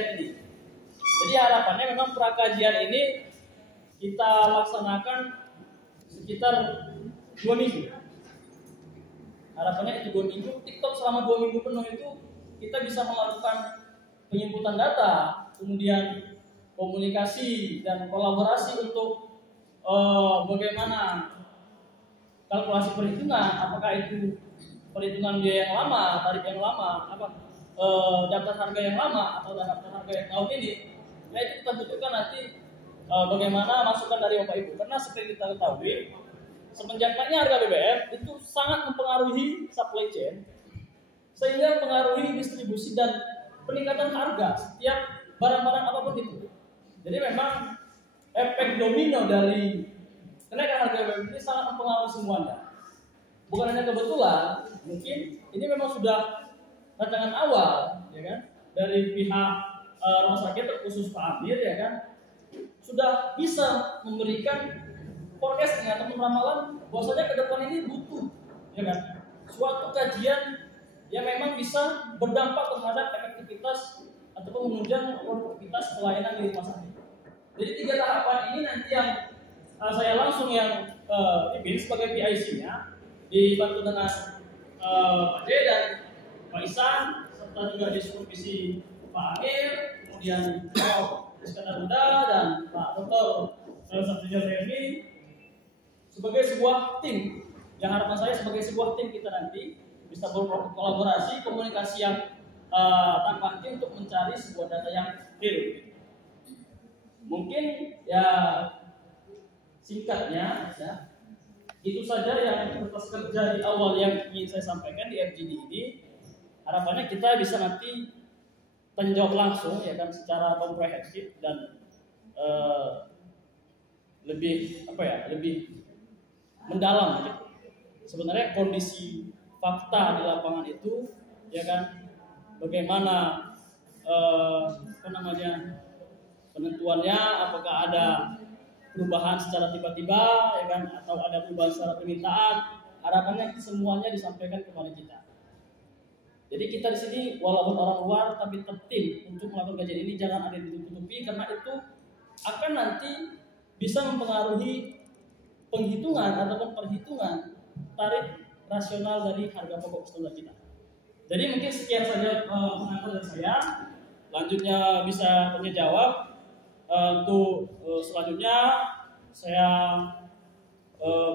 kajian ini. Jadi harapannya memang prakajian ini kita laksanakan sekitar 2 minggu. Harapannya itu 2 minggu. TikTok selama 2 minggu penuh itu kita bisa melakukan penginputan data, kemudian komunikasi dan kolaborasi untuk bagaimana kalkulasi perhitungan, apakah itu perhitungan biaya yang lama, tarif yang lama, daftar harga yang lama atau daftar harga yang tahun ini. Nah itu kita butuhkan nanti bagaimana masukan dari Bapak Ibu. Karena seperti kita ketahui, semenjak naiknya harga BBM itu sangat mempengaruhi supply chain, sehingga mempengaruhi distribusi dan peningkatan harga setiap barang-barang apapun itu. Jadi memang efek domino dari kenaikan harga BBM ini sangat mempengaruhi semuanya. Bukan hanya kebetulan, mungkin ini memang sudah rancangan awal, ya kan, dari pihak rumah sakit terkhusus Pak Amir, ya kan, sudah bisa memberikan forecasting atau ramalan bahwasanya ke depan ini butuh, ya kan, suatu kajian yang memang bisa berdampak terhadap efektivitas ataupun menunjang produktivitas pelayanan di rumah sakit. Jadi 3 tahapan ini nanti yang saya langsung yang pimpin sebagai PIC-nya, dibantu dengan Pak J dan Pak Isan, serta juga di supervisi Pak Amir, kemudian Prof. Iskandar Huda dan Pak Dr. Sabtu Remi, sebagai sebuah tim. Yang harapan saya sebagai sebuah tim kita nanti bisa berkolaborasi, komunikasi yang tanpa henti untuk mencari sebuah data yang real. Mungkin ya singkatnya ya, itu saja yang kertas kerja di awal yang ingin saya sampaikan di FGD ini. Harapannya kita bisa nanti tanya jawab langsung, ya kan, secara komprehensif dan lebih lebih mendalam gitu. Sebenarnya kondisi fakta di lapangan itu, ya kan, bagaimana penentuannya, apakah ada perubahan secara tiba-tiba, ya kan, atau ada perubahan secara permintaan. Harapannya semuanya disampaikan kepada kita. Jadi kita di sini walaupun orang luar tapi tim untuk melakukan kajian ini jangan ada ditutupi, karena itu akan nanti bisa mempengaruhi penghitungan ataupun perhitungan tarif rasional dari harga pokok standar kita. Jadi mungkin sekian saja pengantar dari saya. Lanjutnya bisa tanya jawab. Untuk selanjutnya saya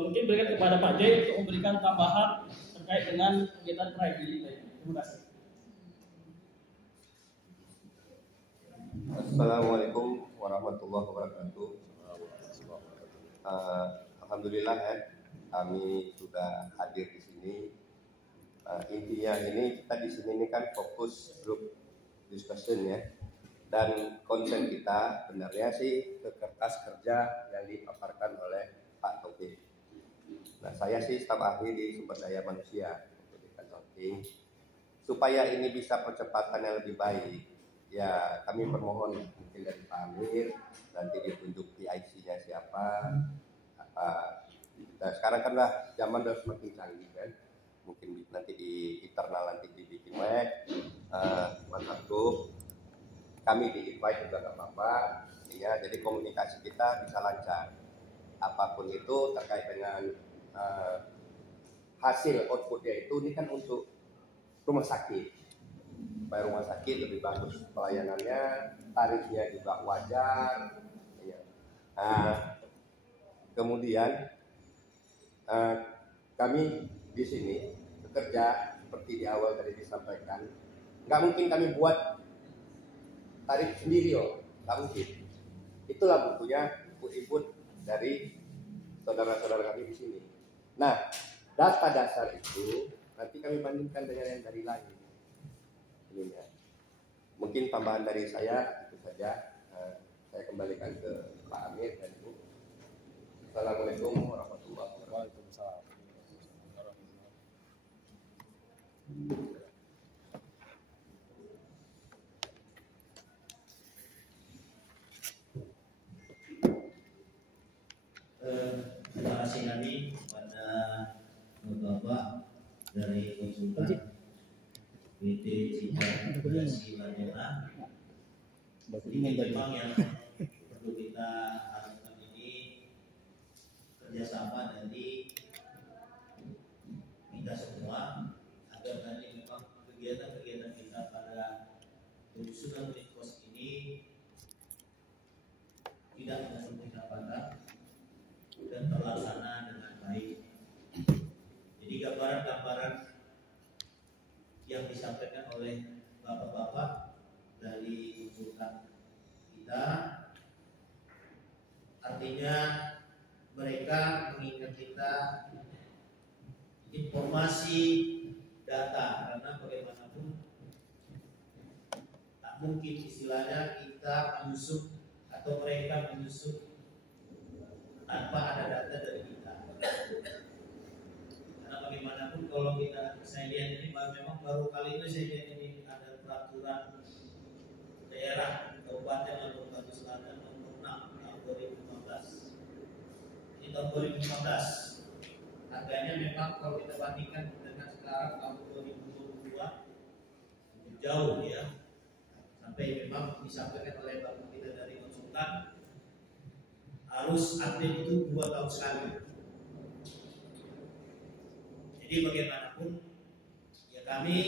mungkin berikan kepada Pak J untuk memberikan tambahan terkait dengan kegiatan proyek ini. Terima kasih. Assalamualaikum warahmatullahi wabarakatuh. Alhamdulillah ya, kami sudah hadir di sini. Intinya ini kita di sini ini kan fokus grup discussion ya. Dan konsen kita sebenarnya sih ke kertas kerja yang dipaparkan oleh Pak Taufik. Nah, saya sih staf ahli di sumber daya manusia di consulting. Supaya ini bisa percepatan yang lebih baik, ya kami permohon mungkin dari Pak Amir nanti ditunjuk PIC-nya siapa. Nah, sekarang kan lah zaman udah semakin canggih kan, mungkin nanti di internal nanti dibikin web, Mas Abdul, kami di invite juga nggak apa-apa, ya. Jadi komunikasi kita bisa lancar. Apapun itu terkait dengan hasil outputnya itu, ini kan untuk rumah sakit, supaya rumah sakit lebih bagus pelayanannya, tarifnya juga wajar. Ya. Kemudian kami di sini bekerja seperti di awal tadi disampaikan, nggak mungkin kami buat tarif sendiri, nggak mungkin. Itulah butuhnya input dari saudara-saudara kami di sini. Nah, data dasar itu nanti kami bandingkan dengan yang dari lain. Ini ya. Mungkin tambahan dari saya itu saja. Saya kembalikan ke Pak Amir dan Ibu. Assalamualaikum warahmatullahi wabarakatuh. Terima kasih kami kepada Bapak dari konsultan PT Citra Komunikasi Marmora Jadi memang yang perlu kita harapkan ini kerjasama dari kita semua agar nanti memang kegiatan-kegiatan kita pada penyusunan pos ini tidak mengandung hambatan dan terlaksana dengan baik. Jadi gambaran-gambaran yang disampaikan oleh bapak-bapak dari konsultan kita, artinya mereka mengingat kita informasi data, karena bagaimanapun tak mungkin istilahnya kita menyusup atau mereka menyusup tanpa ada data dari kita. Karena bagaimanapun kalau saya lihat ini memang baru kali ini saya lihat ini ada peraturan daerah Kabupaten Lampung Barat Selatan nomor 6 tahun 2015. Ini tahun 2015. Harganya memang kalau kita bandingkan dengan sekarang tahun 2022 jauh ya. Sampai memang disampaikan oleh bapak kita dari konsultan harus update itu 2 tahun sekali. Jadi bagaimanapun ya kami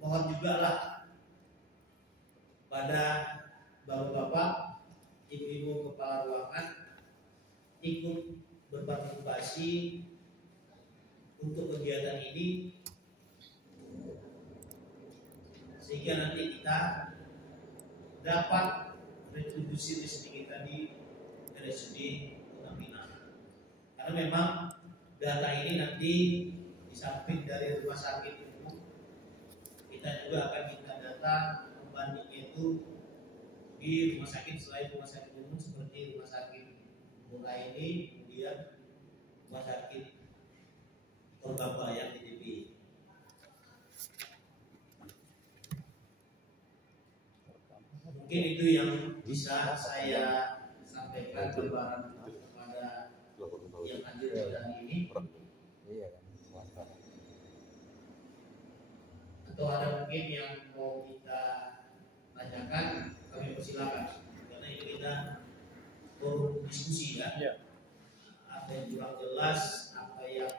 mohon juga lah pada bapak-bapak, ibu-ibu kepala ruangan ikut berpartisipasi untuk kegiatan ini sehingga nanti kita dapat retribusi resmi kita di RSUD Kota Pinang. Karena memang data ini nanti di samping dari rumah sakit itu kita juga akan minta data pembandingnya itu di rumah sakit selain rumah sakit umum seperti rumah sakit Murah ini, kemudian rumah sakit Torbaba yang DDP. Mungkin itu yang bisa saya sampaikan kepada yang hadir pada hari ini. Atau ada mungkin yang mau kita tanyakan, kami persilakan. Karena ini kita forum diskusi ya. Apa yang kurang jelas, apa yang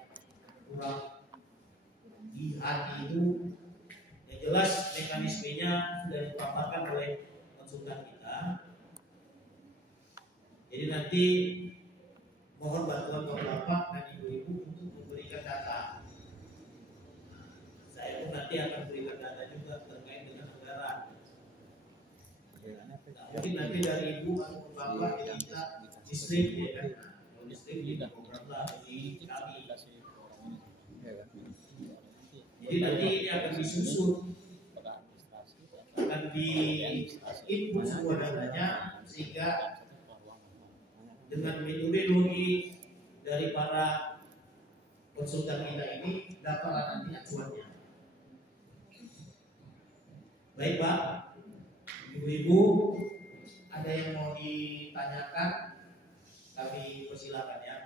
kurang di hati itu, yang jelas mekanismenya sudah dipaparkan oleh konsultan kita. Jadi nanti mohon bantuan bapak dan ibu-ibu untuk memberikan data. Saya pun nanti akan berikan data juga terkait dengan anggaran. Mungkin nanti dari ibu atau bapak kita distrik ya kan, distrik juga programlah di kami. Jadi nanti ini akan disusun, akan di input semua datanya sehingga dengan metodologi dari para konsultan kita ini dapatlah nanti acuannya. Baik Pak, ibu-ibu, ada yang mau ditanyakan, kami persilakan ya.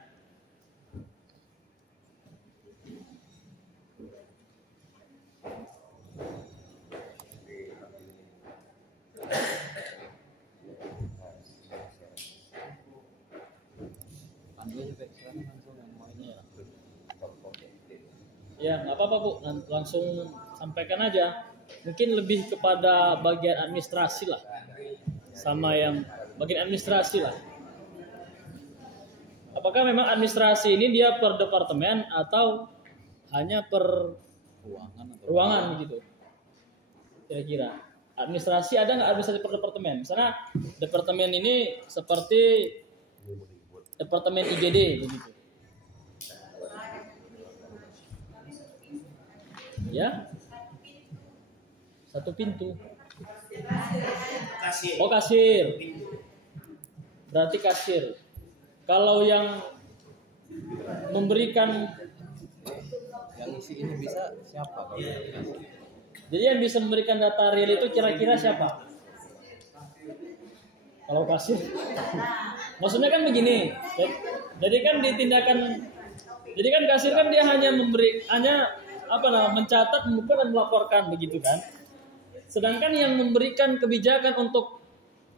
Ya, nggak apa-apa Bu, langsung sampaikan aja. Mungkin lebih kepada bagian administrasi lah, sama yang bagian administrasi lah. Apakah memang administrasi ini dia per departemen atau hanya per ruangan gitu? Kira-kira administrasi ada nggak administrasi per departemen? Misalnya departemen ini seperti departemen IGD begitu. Ya, satu pintu. Kasir. Oh kasir. Berarti kasir. Kalau yang memberikan yang isi ini bisa siapa? Jadi yang bisa memberikan data real itu kira-kira siapa? Kalau kasir. Maksudnya kan begini. Jadi kan jadi kan kasir kan dia hanya mencatat, mengumpulkan dan melaporkan begitu kan. Sedangkan yang memberikan kebijakan untuk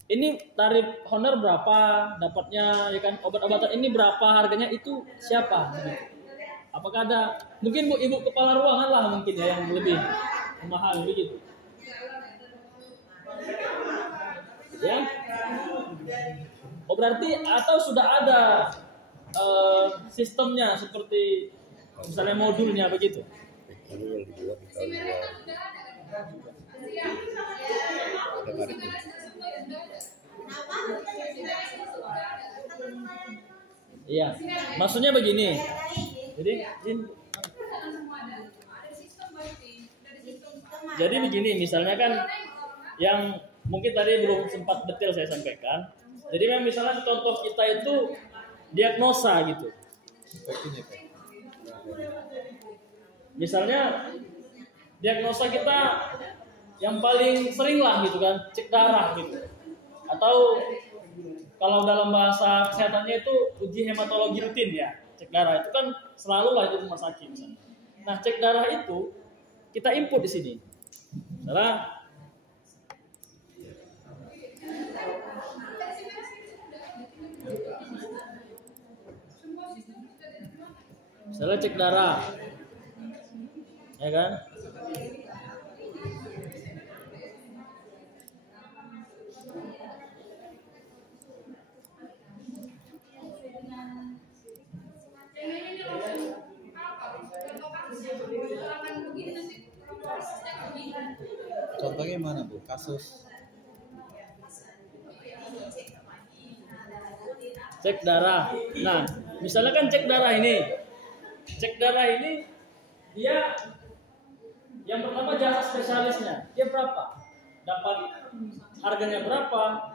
ini tarif honor berapa, dapatnya ya kan obat-obatan ini berapa harganya itu siapa? Apakah ada mungkin ibu kepala ruangan lah mungkin ya yang lebih mahal begitu. Ya. Oh berarti atau sudah ada sistemnya seperti misalnya modulnya begitu. Ini yang dibuat di tahun 2000. Iya, maksudnya begini. Jadi begini, misalnya kan yang mungkin tadi belum sempat detail saya sampaikan. Jadi memang misalnya contoh kita itu diagnosa gitu. Misalnya diagnosa kita yang paling sering lah gitu kan, cek darah gitu. Atau kalau dalam bahasa kesehatannya itu uji hematologi rutin ya, cek darah itu kan selalu lah di rumah sakit misalnya. Nah cek darah itu kita input di sini. Misalnya cek darah, ya kan? Contohnya mana Bu? Kasus cek darah. Nah, misalnya kan cek darah ini. Cek darah ini dia yang pertama jasa spesialisnya. Dia berapa? Dapat harganya berapa?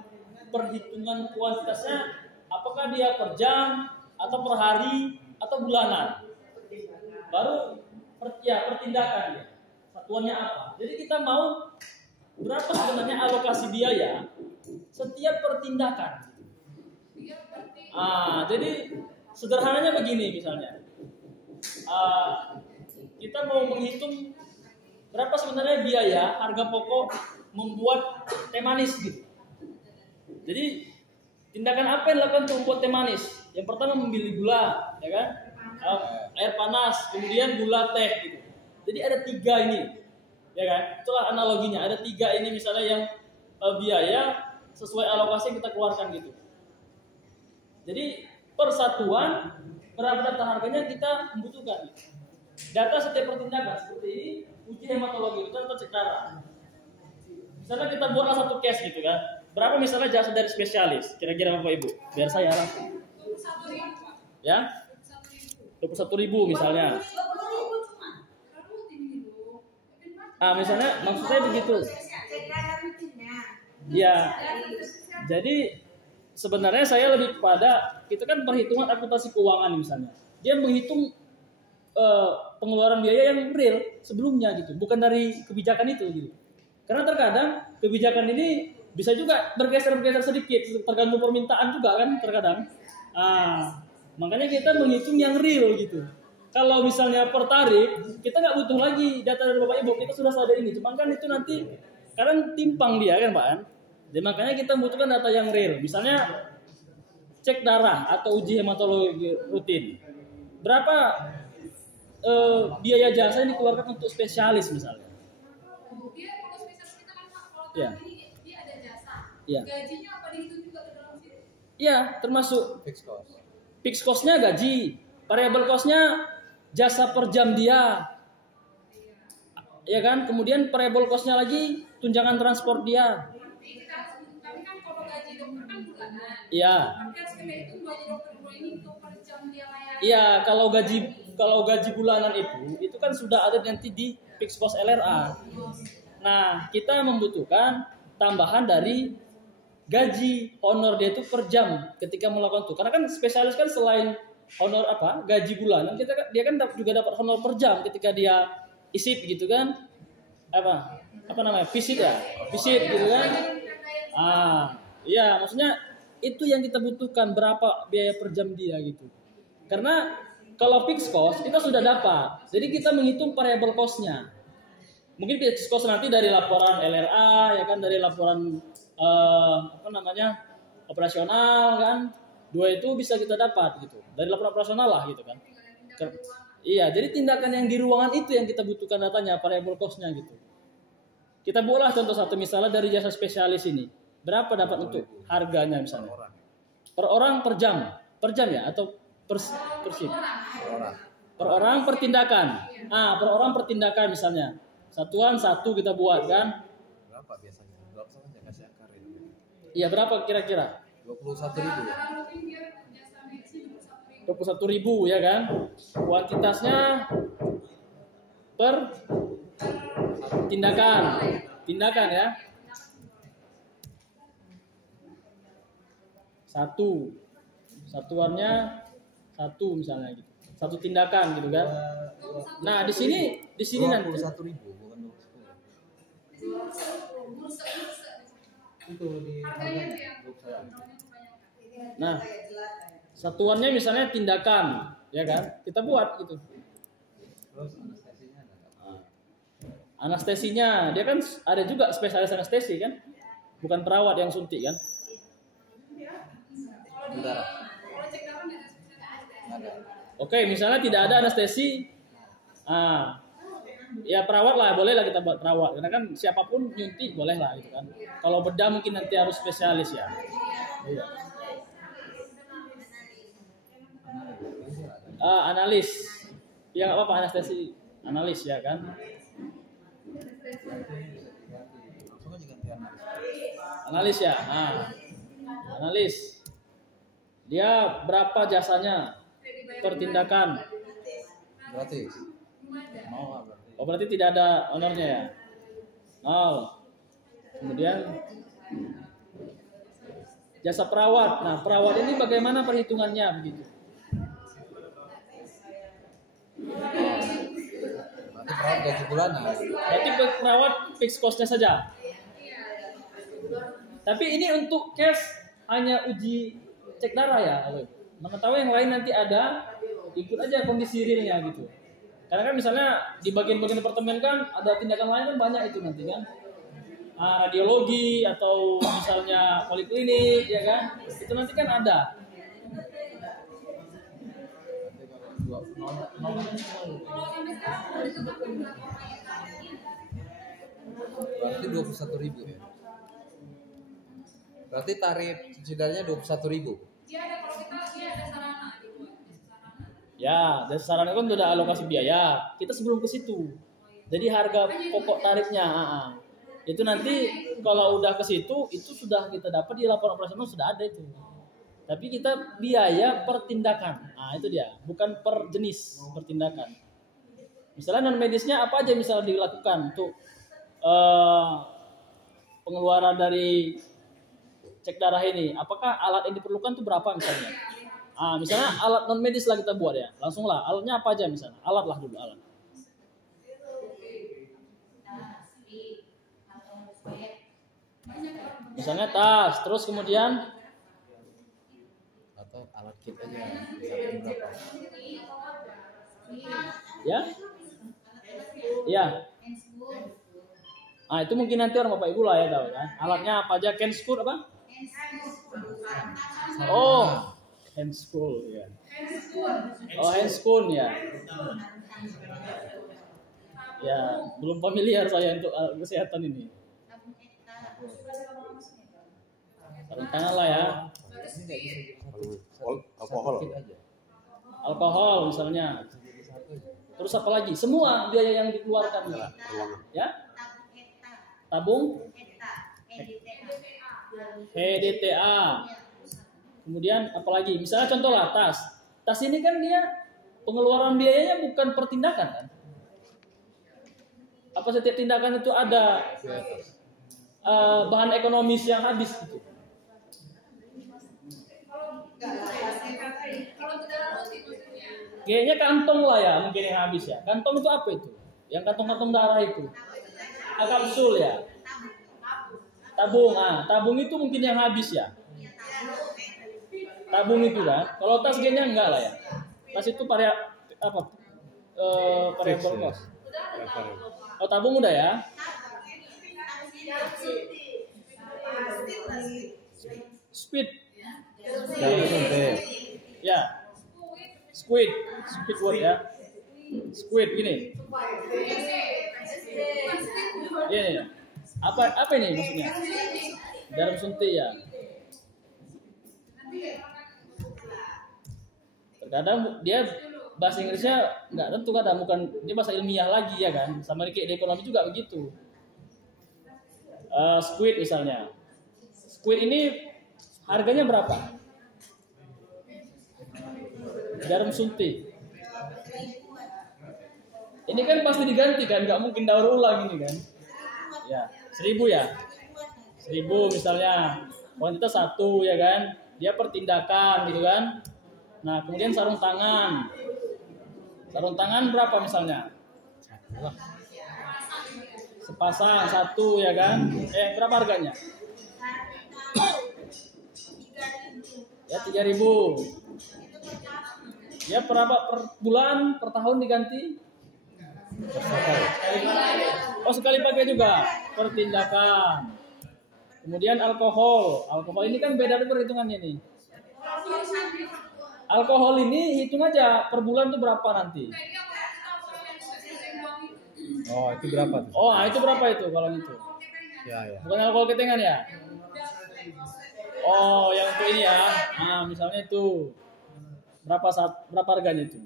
Perhitungan kuantitasnya apakah dia per jam atau per hari atau bulanan? Baru pertindakan dia. Satuannya apa? Jadi kita mau berapa sebenarnya alokasi biaya setiap pertindakan. Jadi sederhananya begini misalnya, kita mau menghitung berapa sebenarnya biaya harga pokok membuat teh manis gitu. Jadi tindakan apa yang dilakukan untuk membuat teh manis? Yang pertama memilih gula, ya kan, air panas, kemudian gula teh gitu. Jadi ada 3 ini, ya kan? Itulah analoginya. Ada 3 ini misalnya yang biaya sesuai alokasi yang kita keluarkan gitu. Jadi persatuan berapa data harganya kita membutuhkan. Data setiap pertindakan seperti ini, uji hematologi itu atau cek darah. Misalnya kita buatlah satu case gitu kan. Berapa misalnya jasa dari spesialis? Kira-kira Bapak Ibu? Biar saya langsung. 21.000. Ya? 21.000 misalnya. Misalnya maksud saya begitu. Ya. Jadi sebenarnya saya lebih kepada itu kan perhitungan akuntansi keuangan misalnya. Dia menghitung pengeluaran biaya yang real sebelumnya gitu, bukan dari kebijakan itu gitu. Karena terkadang kebijakan ini bisa juga bergeser-geser sedikit tergantung permintaan juga kan terkadang. Makanya kita menghitung yang real gitu. Kalau misalnya per tarif, kita nggak butuh lagi data dari Bapak Ibu, kita sudah ada ini. Cuma kan itu nanti kadang timpang dia kan Pak kan. Jadi makanya kita membutuhkan data yang real. Misalnya cek darah atau uji hematologi rutin. Berapa biaya jasa yang dikeluarkan untuk spesialis misalnya? Dia kalau spesialis kita kan Pak, kalau ya. Dia ada jasa. Ya. Gajinya apa dihitung juga ke dalam situ? Iya, termasuk fixed cost. Fixed cost-nya gaji, variable cost-nya jasa per jam dia. Ya kan? Kemudian variable cost-nya lagi tunjangan transport dia. Tapi kan kalau gaji dokter kan bulanan. Iya. Tapi harus kita hitung gaji dokter ini untuk per jam dia layani. Iya, kalau gaji bulanan itu kan sudah ada nanti di fixed cost LRA. Nah, kita membutuhkan tambahan dari gaji honor dia itu per jam ketika melakukan itu. Karena kan spesialis kan selain honor gaji bulanan, dia kan juga dapat honor per jam ketika dia isip gitu kan. Apa namanya? Visit ya. Visit gitu kan. Iya, maksudnya itu yang kita butuhkan berapa biaya per jam dia gitu. Karena kalau fixed cost kita sudah dapat. Jadi kita menghitung variable cost-nya. Mungkin fixed cost nanti dari laporan LRA ya kan, dari laporan operasional kan. Dua itu bisa kita dapat gitu. Dari laporan operasional lah gitu kan. Iya, jadi tindakan yang di ruangan itu yang kita butuhkan datanya, variable cost-nya gitu. Kita buatlah contoh satu misalnya dari jasa spesialis ini. Berapa dapat untuk harganya misalnya? Per orang per jam ya atau per shift? Per orang per tindakan. Per orang per tindakan misalnya. Satuan satu kita buat kan? Berapa biasanya? Berapa saja kasih akar itu? Iya, berapa kira-kira? 21.000 ya. 21.000 ya kan? Kuantitasnya per tindakan ya. Satuannya satu misalnya gitu. Satu tindakan gitu kan. Nah, di sini nanti 21.000 bukan 20. Itu di Nah, satuannya misalnya tindakan, ya kan? Kita buat gitu. Terus anestesinya ada nggak? Anestesinya, dia kan ada juga spesialis anestesi kan? Bukan perawat yang suntik kan? Udara. Ada. Oke, misalnya tidak ada anestesi, ya perawat lah, boleh lah kita buat perawat. Karena kan siapapun nyuntik boleh lah gitu kan. Kalau bedah mungkin nanti harus spesialis ya. Iya. Analis, ya nggak apa-apa anestesi, analis ya kan. Langsung aja ganti Analis ya, analis. Dia berapa jasanya per tindakan? gratis. Mau lah berarti. Oh berarti tidak ada honornya ya? Nol. Kemudian jasa perawat. Nah perawat ini bagaimana perhitungannya begitu? Berarti perawat gaji bulanan. Berarti perawat fix cost-nya saja. Tapi ini untuk cash hanya uji cek darah ya. Mana tahu yang lain nanti ada, ikut aja kondisi realnya gitu. Karena kan misalnya di bagian-bagian departemen kan ada tindakan lain kan banyak itu nanti kan. Radiologi atau misalnya poliklinik ya kan. Itu nanti kan ada. Berarti 21.000 ya. Berarti tarif cuci darahnya 21.000. Dia ada kalau kita ada sarana dibuat sarana. Ya, dan sarana kan udah alokasi biaya. Kita sebelum ke situ. Jadi harga pokok tarifnya, itu nanti kalau udah ke situ, itu sudah kita dapat di laporan operasional sudah ada itu. Tapi kita biaya per tindakan. Nah, itu dia, bukan per jenis pertindakan. Misalnya non medisnya apa aja misalnya dilakukan untuk pengeluaran dari cek darah ini. Apakah alat yang diperlukan itu berapa misalnya? Misalnya alat non medis lah kita buat ya. Langsung lah, alatnya apa aja misalnya? Alat lah dulu alat. Misalnya tas, terus kemudian Atau alat kit aja. Misalkan berapa? ya. Ya. Itu mungkin nanti orang Bapak Ibu lah ya tahu kan. Alatnya apa aja? Kenskul apa? Oh, handskul ya. Oh, handskul ya. Ya, belum familiar saya untuk alat kesehatan ini. Sarung tangan lah ya. Ini nggak bisa jadi Alkohol. kit aja. Alkohol misalnya. Terus apa lagi? Semua biaya yang dikeluarkan. Ya? Tabung HDTA. Kemudian apalagi? Misalnya contoh lah tas. Tas ini kan dia pengeluaran biayanya bukan per tindakan kan? Apa setiap tindakan itu ada bahan ekonomis yang habis gitu. Kalau tidak rutin maksudnya. Kayaknya kantong lah ya mungkin yang habis ya. Kantong itu apa itu? Yang kantong-kantong darah itu. Kapsul ya. Tabung, tabung itu mungkin yang habis ya. Tabung itu kan. Kalau tas kayaknya enggak lah ya. Tas itu variable cost. Oh, tabung udah ya. Speed. Jarum suntik. Ya. Squid word ya. Squid gini. Iya nih. Apa ini maksudnya? Jarum suntik ya. Terkadang dia bahasa Inggrisnya nggak tentu, kadang bukan dia bahasa ilmiah lagi ya kan. Sama kayak di ekonomi juga begitu. Squid misalnya. Squid ini harganya berapa? Jarum suntik. Ini kan pasti diganti kan, nggak mungkin daur ulang ini kan. Ya, 1.000 ya. 1.000 misalnya. Kuantitas 1 ya kan. Dia pertindakan gitu kan. Nah, kemudian sarung tangan. Sarung tangan berapa misalnya? Sepasang 1 ya kan. Berapa harganya? Ya 3.000. Ya berapa per bulan, per tahun diganti? Oh, sekali pakai juga. Pertindakan. Kemudian alkohol. Alkohol ini kan beda perhitungannya nih. Alkohol ini hitung aja per bulan tuh berapa nanti. Oh, itu berapa tuh? Oh, itu berapa itu kalau itu? Ya. Bukan alkohol ketengan ya? Oh, yang untuk ini ya. Nah, misalnya itu berapa harganya itu?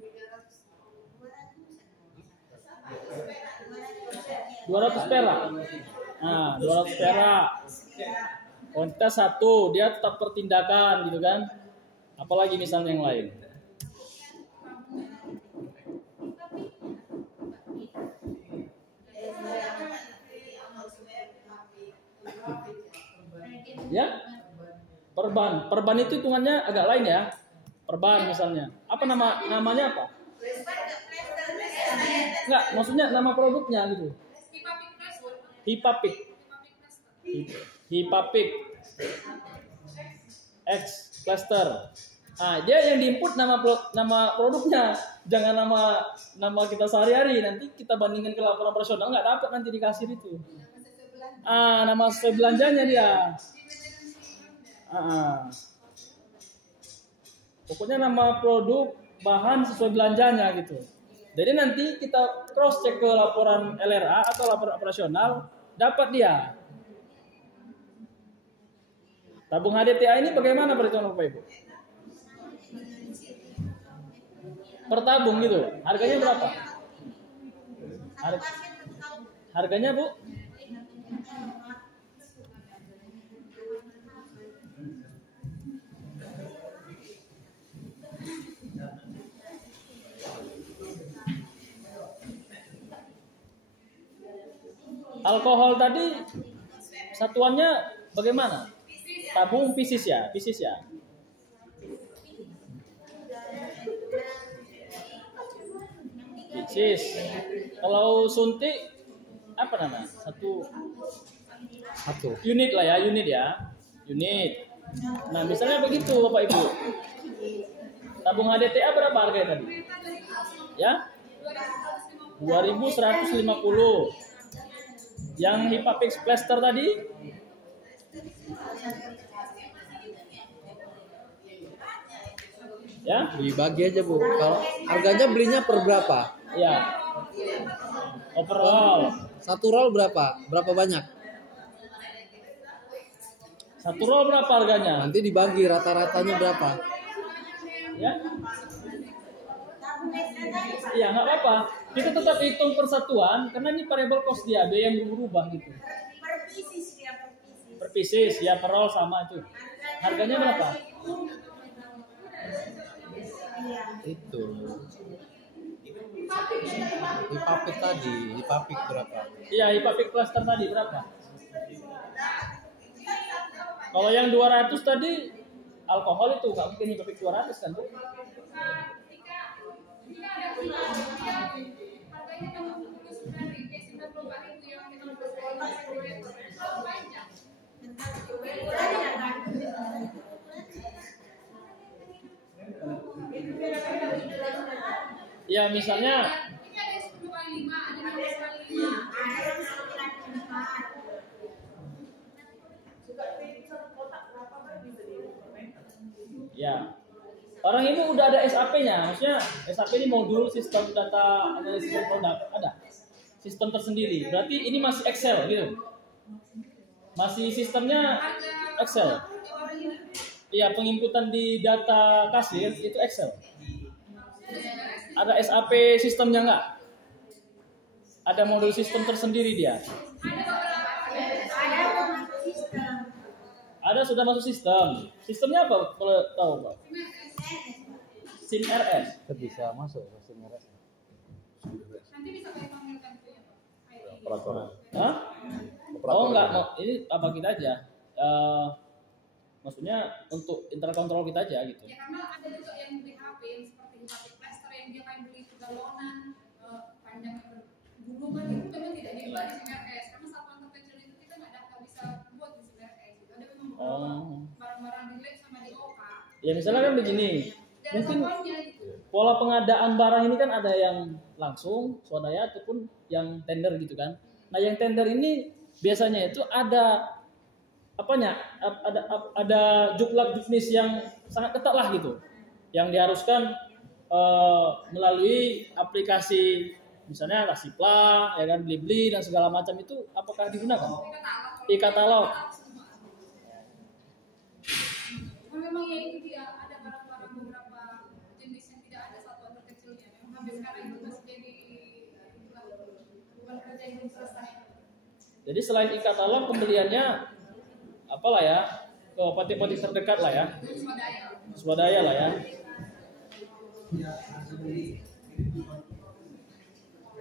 200 perak. Nah, 200 perak. Kuantitas 1, dia tetap pertindakan gitu kan. Apalagi misalnya yang lain. Ya? Perban itu hitungannya agak lain ya. Perban misalnya. Apa namanya apa? Enggak, maksudnya nama produknya gitu. Hipapik. X plaster. Nah, dia yang diinput nama produknya, jangan nama kita sehari-hari. Nanti kita bandingkan ke laporan operasional nggak dapat nanti di kasir itu. Nama sesuai belanjanya dia. Pokoknya nama produk bahan sesuai belanjanya gitu. Jadi nanti kita cross check ke laporan LRA atau laporan operasional, dapat dia. Tabung HDTA ini bagaimana perhitungan Bapak Ibu? Per tabung gitu. Harganya berapa? Harganya Bu? Alkohol tadi satuannya bagaimana? Tabung pieces ya. Pieces. Kalau suntik apa namanya? Satu unit lah ya, unit. Nah, misalnya begitu Bapak Ibu. Tabung HDTA berapa harganya tadi? Ya? 2.150. Yang Hipapik plaster tadi? Ya? Dibagi aja Bu. Kalau harganya belinya per berapa? Ya. Overall. Satu roll berapa? Berapa banyak? Satu roll berapa harganya? Nanti dibagi rata-ratanya berapa? Ya? Iya, nggak apa-apa. Kita tetap hitung persatuan karena ini variable cost dia, biaya yang berubah gitu. Per pieces ya, per roll sama itu. Harganya berapa? Itu. Hipapik berapa? Iya, Hipapik plaster tadi berapa? Kalau yang 200 tadi alkohol itu nggak mungkin Hipapik 200 kan, Bu? Ya misalnya Ya. Orang ini udah ada SAP-nya, maksudnya SAP ini modul sistem data analisis produk ada. Sistem tersendiri. Berarti ini masih Excel gitu. Masih sistemnya Excel. Iya, penginputan di data kasir itu Excel. Ada SAP sistemnya nggak? Ada modul sistem tersendiri dia. Ada sudah masuk sistem. Sistemnya apa? Kalau tahu Pak? SIM RS. Kita bisa masuk ke SIM RS. Nanti bisa pakai panggilkan itu ya Pak. Peraturan. Hah? Oh enggak, ini apa kita aja. Maksudnya untuk internet kontrol kita aja gitu. Ya karena ada juga yang beli HP yang seperti HP plaster yang dia kayak beli galonan panjang gulungan itu memang tidak dibuat di SIM-RS karena satuan terkecil itu kita nggak bisa buat di SIM-RS. Ada memang beberapa barang-barang relate sama di OK. Ya misalnya kan begini. Dan Mungkin satuannya gitu. pola pengadaan barang ini kan ada yang langsung swadaya ataupun yang tender gitu kan. Nah yang tender ini biasanya itu ada apanya? Ada juknis yang sangat ketat lah gitu, yang diharuskan melalui aplikasi misalnya Rasipla, ya kan Blibli dan segala macam itu apakah digunakan? E-katalog. Memang ya itu dia ada barang-barang beberapa jenis yang tidak ada satuan terkecilnya. Memang sampai sekarang itu masih jadi bukan kerja yang belum selesai. Jadi selain e-katalog pembeliannya apalah ya ke pati-pati terdekat lah ya, swadaya lah ya.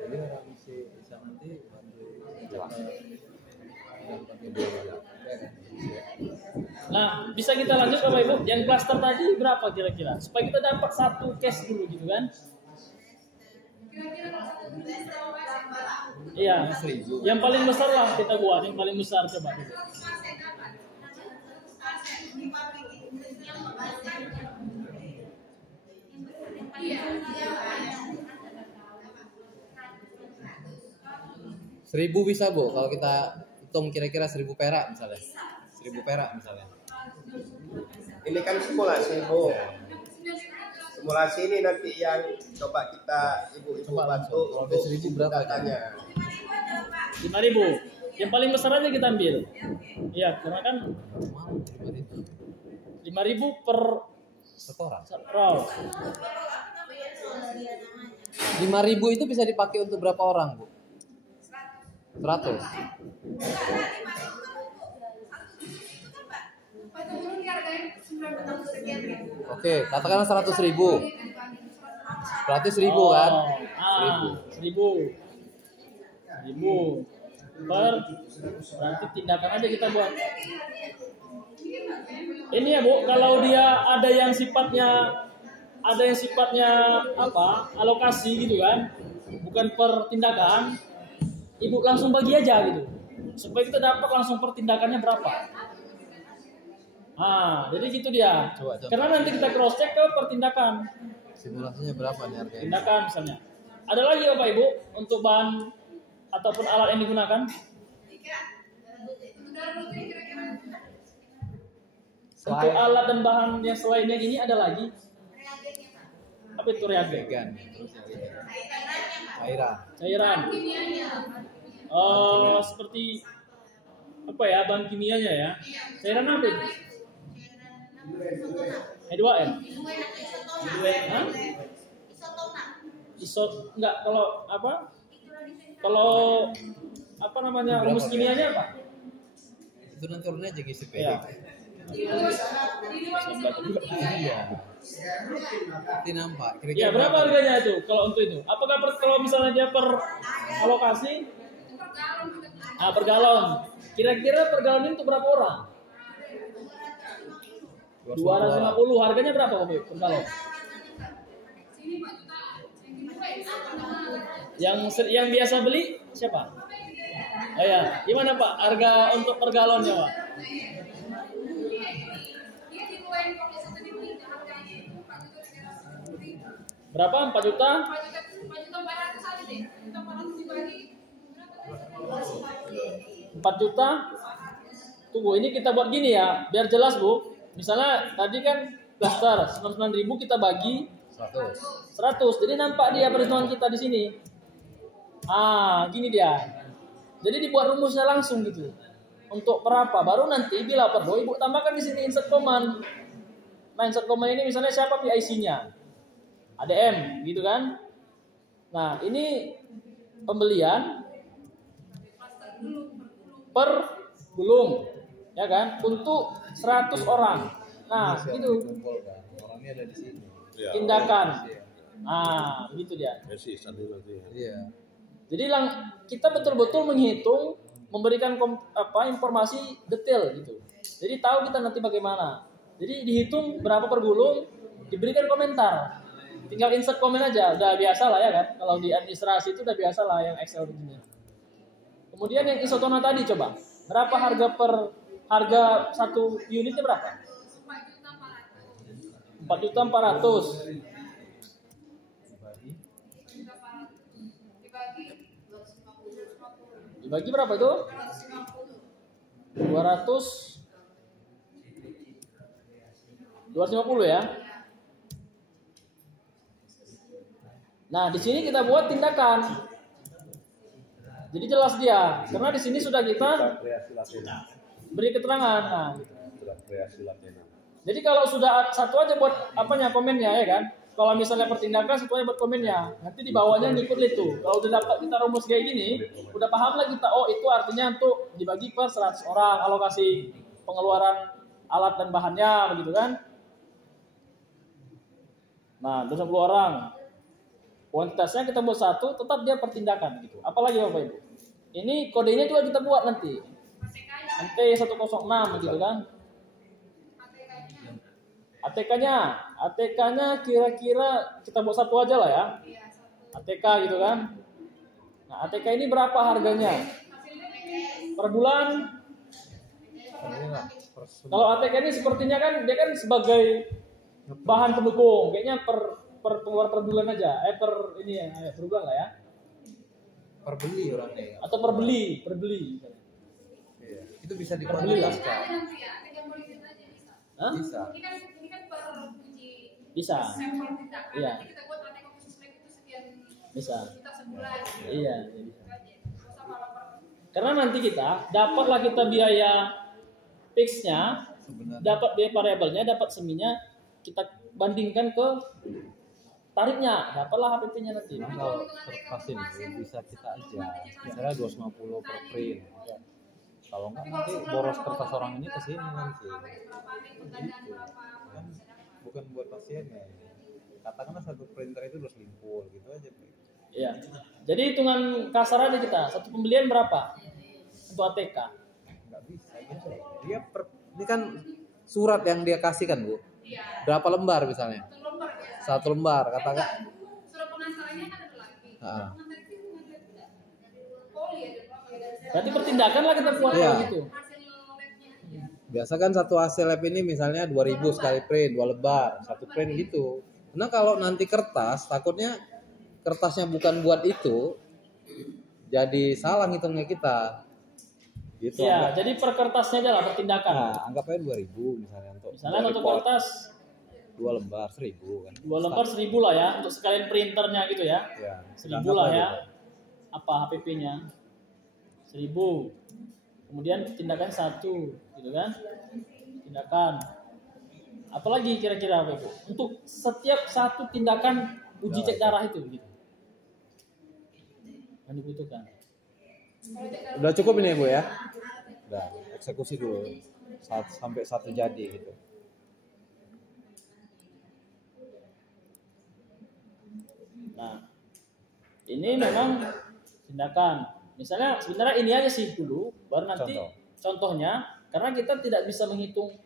Jadi orang bisa nanti bantu dan pakai dua. Nah bisa kita lanjut Bapak Ibu, yang cluster tadi berapa kira-kira supaya kita dapat satu case dulu gitu kan? Kira-kira kalau satu bulan berapa? Iya, yang paling besar lah kita buat, yang paling besar coba gitu. Seribu bisa Bu, kalau kita hitung kira-kira 1.000 perak misalnya. 1.000 perak misalnya. Ini kan simulasi, Bu. Simulasi ini nanti yang coba kita ibu-ibu bantu Kalau untuk 1.000 berapa datanya. 5.000. Yang paling besar aja kita ambil. Iya, karena kan 5.000 per setoran. roll. 5.000 itu bisa dipakai untuk berapa orang, Bu? 100. Oke, katakanlah 100.000. Berarti 1.000 kan? 1.000 per, berarti tindakan aja kita buat. Ini ya Bu, kalau dia ada yang sifatnya apa, alokasi gitu kan, bukan per tindakan, Ibu langsung bagi aja gitu, supaya kita dapat langsung per tindakannya berapa. Nah, jadi gitu dia. Coba. Karena nanti kita cross check ke pertindakan. Simulasinya berapa nih harganya? Tindakan misalnya. Ada lagi Bapak Ibu untuk bahan ataupun alat yang digunakan? Untuk alat dan bahan yang selainnya ini ada lagi? Apa itu reagen? Vegan. Terus yang ini. Cairan. Oh, seperti apa ya, bahan kimianya ya? Cairan apa itu? E2M. Hah? Enggak, kalau apa? Kalau apa namanya, rumus kimianya apa? Itu nanti turunnya aja GCP. Ya. Iya. Nanti nampak. Ya, berapa harganya itu kalau untuk itu? Apakah kalau misalnya dia per alokasi? Per galon. Kira-kira per galon ini untuk berapa orang? 250. Harganya berapa Bapak per galon? Yang biasa beli siapa? Oh ya, gimana Pak? Harga untuk per galonnya Pak? Berapa? 4 juta? 4 juta? Tunggu, ini kita buat gini ya, biar jelas Bu. Misalnya tadi kan klaster 99.000 kita bagi 100. Jadi nampak dia perhitungan kita di sini. Gini dia. Jadi dibuat rumusnya langsung gitu. Untuk berapa? Baru nanti bila perlu Ibu tambahkan di sini insert command. Nah, insert command ini misalnya siapa PIC-nya? ADM gitu kan. Nah, ini pembelian per gulung ya kan untuk 100 orang. Nah, itu orangnya ada di sini. tindakan. Begitu dia. Iya. Jadi kita betul-betul menghitung, memberikan informasi detail gitu. Jadi tahu kita nanti bagaimana. Jadi dihitung berapa per gulung, diberikan komentar. Tinggal insert komen aja, udah biasa lah ya kan. Kalau di administrasi itu udah biasa lah yang Excel begini. Kemudian yang isotona tadi coba, berapa harga satu unitnya berapa? 4.400.000. Dibagi berapa itu? 250 ya. Nah, di sini kita buat tindakan. Jadi jelas dia, karena di sini sudah kita beri keterangan. Nah, gitu. Jadi kalau sudah satu aja buat komennya ya kan. Kalau misalnya pertindakan satu aja buat komennya. Nanti di bawahnya ngikut itu. Kalau udah dapat kita rumus kayak gini, udah paham lah kita. Oh, itu artinya untuk dibagi per 100 orang alokasi pengeluaran alat dan bahannya begitu kan. Nah, 250 orang. Kuantitasnya kita buat satu, tetap dia pertindakan gitu. Apalagi Bapak Ibu. Ini kodenya juga kita buat nanti. NT106 gitu kan. ATK-nya kira-kira kita buat satu aja lah ya. ATK gitu kan. Nah, ATK ini berapa harganya? Per bulan? Kalau ATK ini sepertinya kan dia kan sebagai bahan pendukung. Kayaknya per pengeluaran per bulan aja. Per bulan lah ya. Per beli orangnya ya. Atau per beli. Iya. Itu bisa dikuantitaskan. Hah? Bisa. Ini kan per uji Bisa. sampel tindakan. Iya. Nanti kita buat ATK khusus lagi itu sekian Bisa. juta sebulan. Iya. Sama per Karena nanti dapatlah kita biaya fixnya, Sebenarnya dapat biaya variabelnya, dapat seminya, kita bandingkan ke tarifnya, dapatlah HPP-nya nanti. kalau per pasien bisa kita aja. Misalnya 250 per print. Kalau enggak nanti boros kertas orang ini ke sini nanti. Gitu. Kan bukan buat pasiennya. Katakanlah satu printer itu 250 gitu aja. Iya. Jadi hitungan kasar aja kita. Satu pembelian berapa? Untuk ATK. Enggak bisa gitu. Dia ini kan surat yang dia kasih kan, Bu. Berapa lembar misalnya? Satu lembar katakan. surat pengantarannya kan ada lagi. Heeh. Pengantar itu ada poli ada berapa ya? Berarti pertindakan lah kita buat Iya. gitu. Hasil labnya aja. Biasa kan satu hasil lab ini misalnya 2.000 sekali print, 2 lembar, satu print gitu. Nah kalau nanti kertas, takutnya kertasnya bukan buat itu, jadi salah ngitungnya kita. Gitu. Iya, jadi per kertasnya aja lah pertindakan. Nah, anggap aja 2.000 misalnya untuk Misalnya satu report. kertas 2 lembar 1.000 kan. 2 lembar 1.000 lah ya untuk sekalian printernya gitu ya. Ya, 1.000 anggap lah aja ya. gitu. Apa HPP-nya? 1.000. Kemudian tindakan 1 gitu kan. Tindakan. Apalagi kira-kira apa itu? Untuk setiap satu tindakan uji cek darah itu gitu. Yang dibutuhkan. Udah cukup ini Bu ya? Udah, eksekusi dulu. Sampai satu jadi gitu. Nah, ini memang tindakan. Misalnya sebenarnya ini aja sih dulu, baru nanti contohnya, karena kita tidak bisa menghitung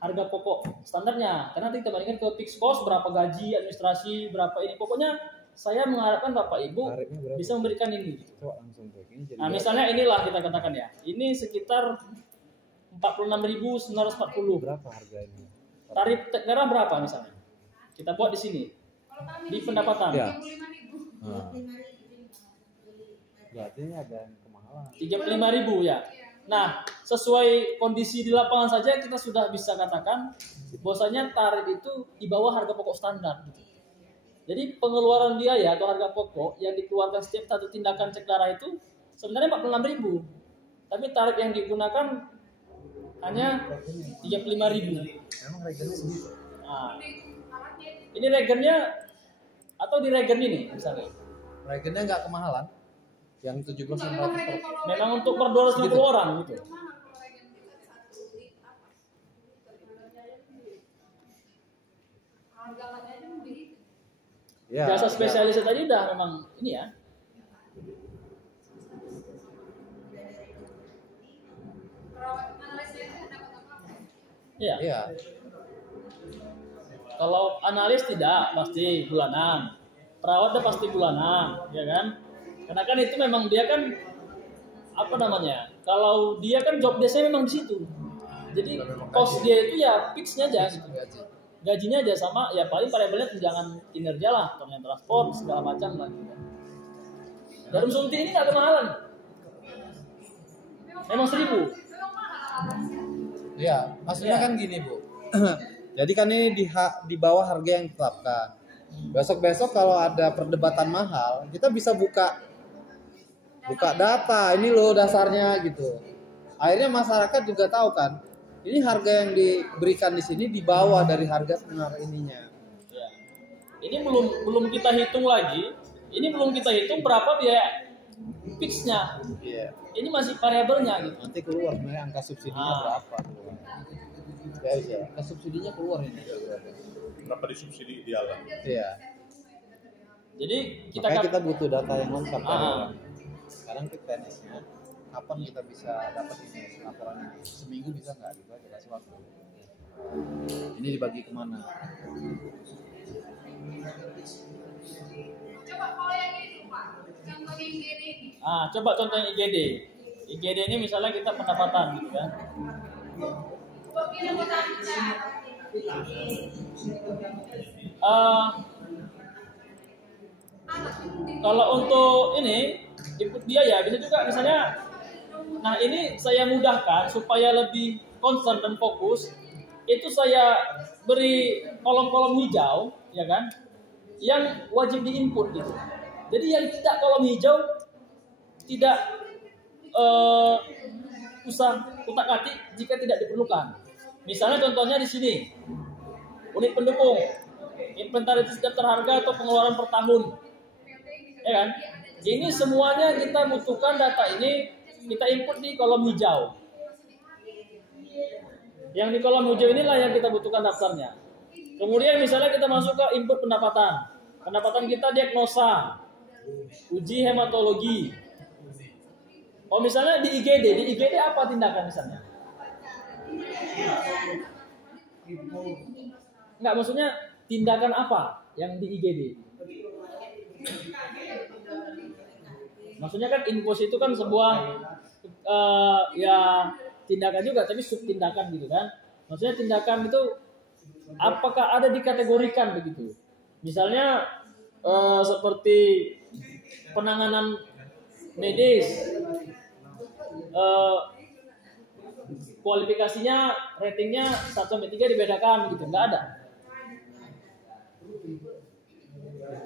harga pokok standarnya, karena nanti kita bandingkan ke fixed cost, berapa gaji, administrasi, berapa ini. Pokoknya saya mengharapkan Bapak Ibu bisa memberikan ini. Coba langsung tuh. Ini jadi Nah, misalnya inilah kita katakan ya, ini sekitar 46.940. berapa harga ini? Tarif negara berapa misalnya? Kita buat di sini. Kalau kami Di sini pendapatan. Ya. 35.000. Nah. Berarti ini ada yang kemahalan. 35.000 ya. Iya. Nah, sesuai kondisi di lapangan saja kita sudah bisa katakan bahwasanya tarif itu di bawah harga pokok standar. Jadi pengeluaran biaya atau harga pokok yang dikeluarkan setiap satu tindakan cek darah itu sebenarnya 46.000. Tapi tarif yang digunakan hanya 35.000. Memang regennya segitu. Nah, ini regennya atau di regen ini misalnya. Regennya nggak kemahalan. Yang 17.600 per. Memang untuk per 250 orang gitu. Ya, Jasa spesialis tadi udah memang ini ya. Iya. Iya. Kalau analis tidak pasti bulanan. Perawat udah pasti bulanan, ya kan? Karena kan itu memang dia kan apa namanya? Kalau dia kan job desk-nya memang di situ. Jadi cost dia itu ya fixnya aja gitu. Gajinya aja sama ya paling variabelnya tunjangan kinerja lah, tunjangan transport segala macam lah gitu. Jarum suntik ini nggak kemahalan. Memang 1.000. Iya, maksudnya Ya. kan gini, Bu. Jadi kan ini di bawah harga yang ditetapkan. Besok-besok kalau ada perdebatan mahal, kita bisa buka data, ini loh dasarnya gitu. Akhirnya masyarakat juga tahu kan, ini harga yang diberikan di sini di bawah dari harga sebenar ininya. Ya. Ini belum kita hitung lagi. Ini belum kita hitung berapa biaya fixnya. Iya. Ini masih variabelnya gitu. Nanti keluar sebenarnya angka subsidinya berapa. Ya, angka subsidinya keluar ini. Berapa disubsidi idealnya? Iya. Jadi Makanya kita butuh data yang lengkap dari Ah. orang. Sekarang kita teknisnya, kapan kita bisa dapat ini laporan ini? Seminggu bisa nggak? Gitu aja kasih waktu. Ini dibagi kemana? Coba kalau yang ini Pak, contohnya yang ini. coba contohnya IGD. IGD ini misalnya kita pendapatan gitu kan. Begini kita. Kalau untuk ini input biaya bisa juga misalnya. Nah ini saya mudahkan supaya lebih concern dan fokus. Itu saya beri kolom-kolom hijau, ya kan? Yang wajib diinput gitu. Jadi yang tidak kolom hijau tidak usah utak-atik jika tidak diperlukan. Misalnya contohnya di sini unit pendukung, inventaris daftar harga atau pengeluaran per tahun, ya kan? Ini semuanya kita butuhkan data ini kita input di kolom hijau. Yang di kolom hijau inilah yang kita butuhkan daftarnya. Kemudian misalnya kita masuk ke input pendapatan. Pendapatan kita diagnosa, uji hematologi. Oh misalnya di IGD apa tindakan misalnya? Enggak, maksudnya tindakan apa yang di IGD? Maksudnya kan infus itu kan sebuah ya tindakan juga, tapi subtindakan gitu kan. Maksudnya tindakan itu apakah ada dikategorikan begitu? Misalnya seperti penanganan medis, kualifikasinya, ratingnya 1-3 dibedakan gitu, nggak ada.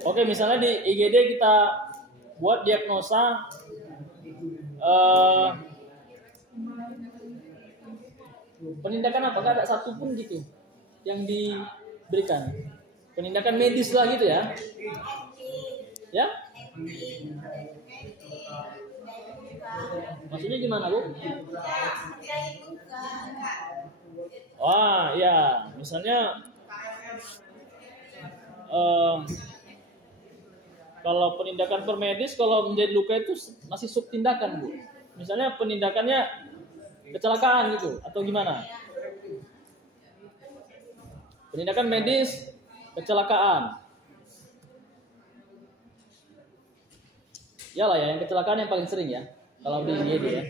Oke, misalnya di IGD kita buat diagnosa penindakan apa? Nggak ada satupun gitu yang diberikan. Penindakan medis lah gitu ya. Ya? Maksudnya gimana, Bu? Wah, ya, misalnya kalau penindakan permedis kalau menjadi luka itu masih subtindakan, Bu. Misalnya penindakannya kecelakaan gitu atau gimana? Penindakan medis kecelakaan. Ya lah ya, yang kecelakaan yang paling sering ya. Kalau di IGD ya.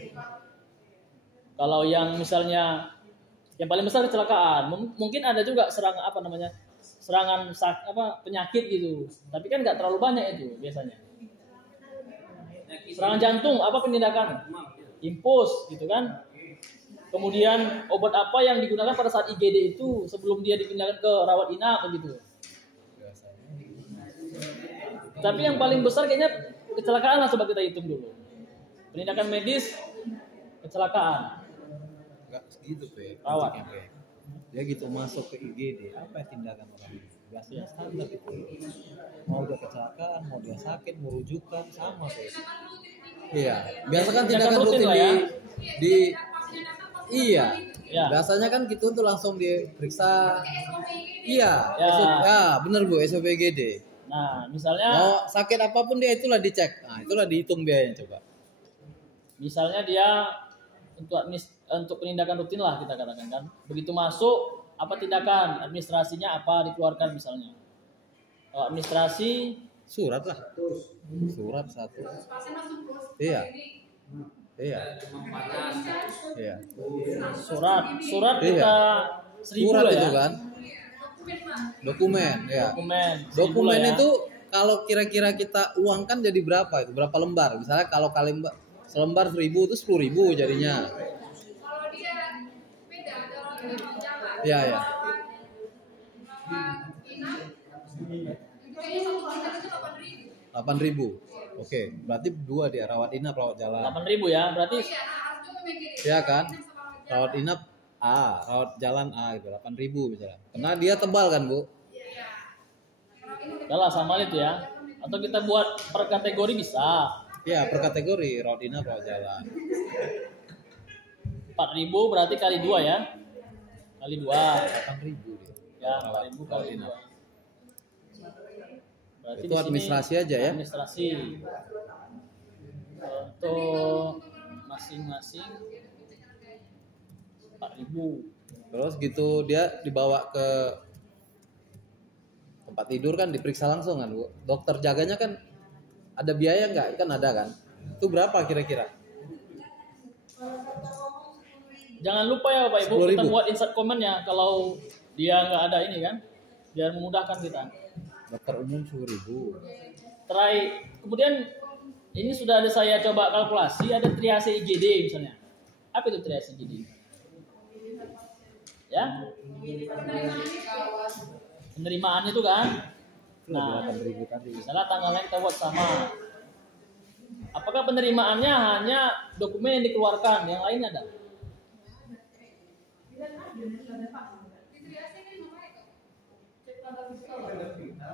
Kalau yang misalnya yang paling besar kecelakaan, mungkin ada juga serangan penyakit gitu. Tapi kan nggak terlalu banyak itu biasanya. Serangan jantung apa penindakan? infus gitu kan. Kemudian obat apa yang digunakan pada saat IGD itu sebelum dia dipindahkan ke rawat inap begitu. Tapi yang paling besar kayaknya kecelakaan lah, coba kita hitung dulu. Penindakan medis, kecelakaan. Enggak segitu Pe. Rawat. Dia gitu masuk ke IGD, apa ya tindakan orang ini? Biasanya standar itu. Mau dia kecelakaan, mau dia sakit, mau rujukan sama Pe. Iya, biasa kan tindakan rutin lah ya. di iya. Ya. Biasanya kan gitu tuh langsung diperiksa. Iya, Ya. ya benar Bu, SOP IGD. Nah, misalnya Mau sakit apapun dia itulah dicek. Nah, itulah dihitung biayanya coba. misalnya dia untuk penindakan rutin lah kita katakan kan. Begitu masuk apa tindakan administrasinya apa dikeluarkan misalnya. Kalau administrasi Surat lah. Surat satu. Pasien langsung terus. Iya. Iya. Iya. surat Iya. kita 1.000 Surat lah ya. itu kan. Dokumen Pak. Dokumen, ya. Dokumen 1.000 Dokumen lah ya. itu kalau kira-kira kita uangkan jadi berapa itu? Berapa lembar? Misalnya kalau selembar 1.000 itu 10.000 jadinya. Kalau dia beda ada orang yang mau jalan. Iya, iya. Inap. Itu kayaknya satu bulan itu 8.000. 8.000. Oke, berarti dua dia rawat inap, rawat jalan. 8.000 ya. Berarti Iya, harus juga mikirin. Iya kan? Rawat inap A, rawat jalan A gitu, 8.000 misalnya. Karena dia tebal kan, Bu? udah lah sama itu ya. Atau kita buat per kategori bisa. Iya, per kategori rawat inap, rawat jalan. 4.000 berarti kali 2 ya. Kali 2. 8.000 dia. Ya, 4.000 kali 2. Berarti Itu di sini administrasi aja ya? Administrasi. Untuk masing-masing 4.000. Terus gitu dia dibawa ke tempat tidur kan diperiksa langsung kan, Bu. Dokter jaganya kan ada biaya nggak? Kan ada kan? Itu berapa kira-kira? Jangan lupa ya Bapak Ibu, 10.000. kita buat insert komennya kalau dia nggak ada ini kan, biar memudahkan kita. Dokter umum 10.000. Try. Kemudian ini sudah ada saya coba kalkulasi, ada triase IGD misalnya. Apa itu triase IGD? Ya, penerimaan itu kan. Nah, 8.000 tadi. misalnya tanggalnya kita buat sama. Apakah penerimaannya hanya dokumen yang dikeluarkan, yang lain ada?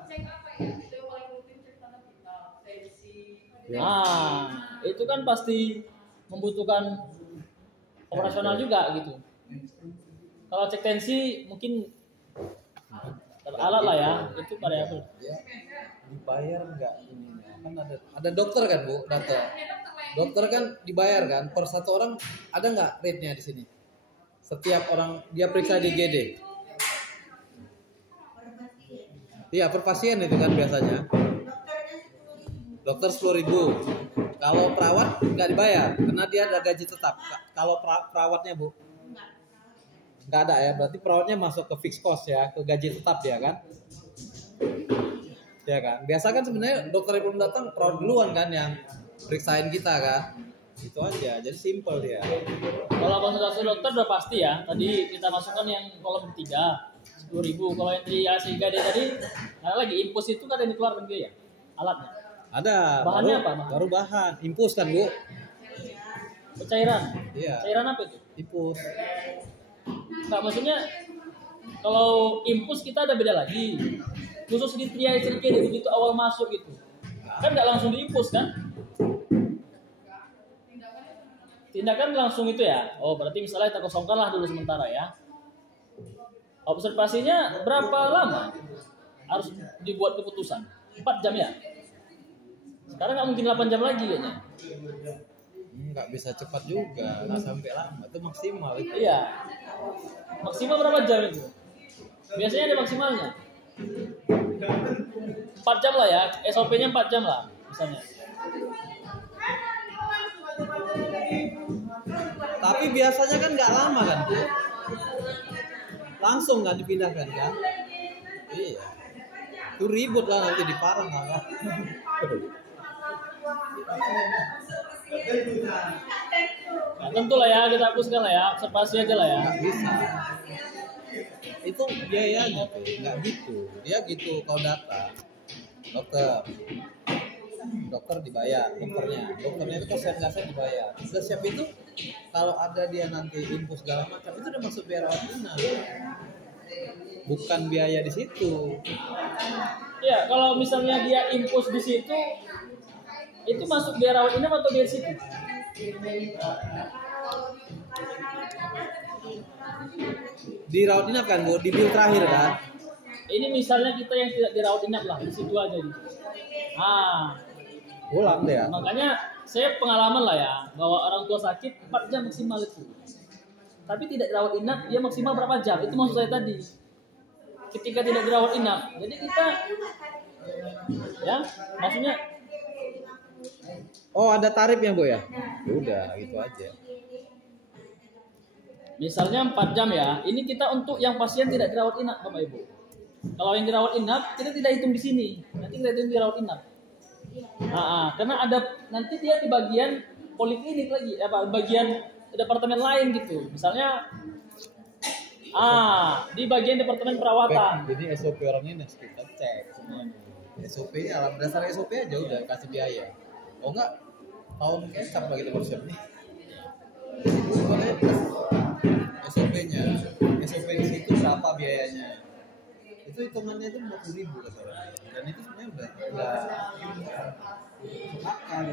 Cek apa ya? Yang paling rutin cek tanda vital, tensi. Nah, itu kan pasti membutuhkan operasional juga gitu. Kalau cek tensi mungkin alat lah ya, itu variabel. Ya, dibayar nggak ini? Kan ada dokter kan, Bu? Dokter kan dibayar kan per satu orang, ada nggak rate-nya di sini? Setiap orang dia periksa di GD. Iya, per pasien itu kan biasanya. Dokter 10.000. Kalau perawat nggak dibayar karena dia ada gaji tetap. Kalau perawatnya, Bu? Nggak ada ya, berarti perawatnya masuk ke fixed cost ya, ke gaji tetap dia kan? Ya kan? Biasa kan sebenarnya dokter yang belum datang perawat duluan kan yang periksain kita kan? Itu aja, jadi simple dia. Kalau konsultasi dokter udah pasti ya. Tadi kita masukkan yang kolom 3, 10.000. Kalau yang di ASIGD tadi, ada lagi infus itu kan yang dikeluarkan dia ya, alatnya. Ada. Bahannya baru, apa, Bang? Baru bahan, infus kan, Bu? Cairan. Iya. Cairan apa itu? Infus. Nah, maksudnya kalau infus kita ada beda lagi. Khusus di triase IGD begitu awal masuk itu. Kan nggak langsung diinfus kan? Tindakan langsung itu ya. Oh, berarti misalnya kita kosongkanlah dulu sementara ya. Observasinya berapa lama harus dibuat keputusan? 4 jam ya? Sekarang nggak mungkin 8 jam lagi kayaknya. Nggak bisa cepat juga, nggak sampai lama. Itu maksimal itu. Iya. Maksimal berapa jam itu? Biasanya ada maksimalnya. 4 jam lah ya. SOP-nya 4 jam lah misalnya. Tapi biasanya kan nggak lama kan, Bu? Langsung kan dipindahkan kan? Iya. Itu ribut lah nanti di parang lah. Nah, tentu lah ya, kita hapuskan lah ya, observasi aja lah ya. Nggak bisa. Itu biayanya tuh, nggak gitu. Dia gitu kalau data. Dokter dibayar, dokternya itu konsep dibayar. Udah siap itu, kalau ada dia nanti info segala macam itu udah masuk biaya rawat inap, bukan biaya di situ. Ya, kalau misalnya dia impus di situ, itu masuk biaya rawat inap atau biaya di situ? Di rawat inap kan, Bu, di bill terakhir kan. Ini misalnya kita yang tidak dirawat inap lah, di situ aja gitu. Pulang deh ya. Makanya saya pengalaman lah ya, bahwa orang tua sakit 4 jam maksimal itu. Tapi tidak dirawat inap, dia maksimal berapa jam? Itu maksud saya tadi. Ketika tidak dirawat inap, jadi kita, ya, maksudnya. Oh, ada tarifnya, Bu ya? Ya udah, gitu aja. Misalnya 4 jam ya, ini kita untuk yang pasien tidak dirawat inap, Bapak Ibu. Kalau yang dirawat inap, kita tidak hitung di sini. Nanti kita hitung dirawat inap. Karena ada nanti dia di bagian poliklinik lagi, bagian departemen lain gitu. Misalnya, di bagian departemen perawatan. Jadi SOP orang ini harus kita cek semuanya. SOP alam dasar SOP aja udah kasih biaya. Oh enggak, tahun kecap lah kita bersiap nih. SOP-nya, SOP di situ berapa biayanya? Itu hitungannya itu 50.000 kata orang. Dan itu sebenarnya udah akal.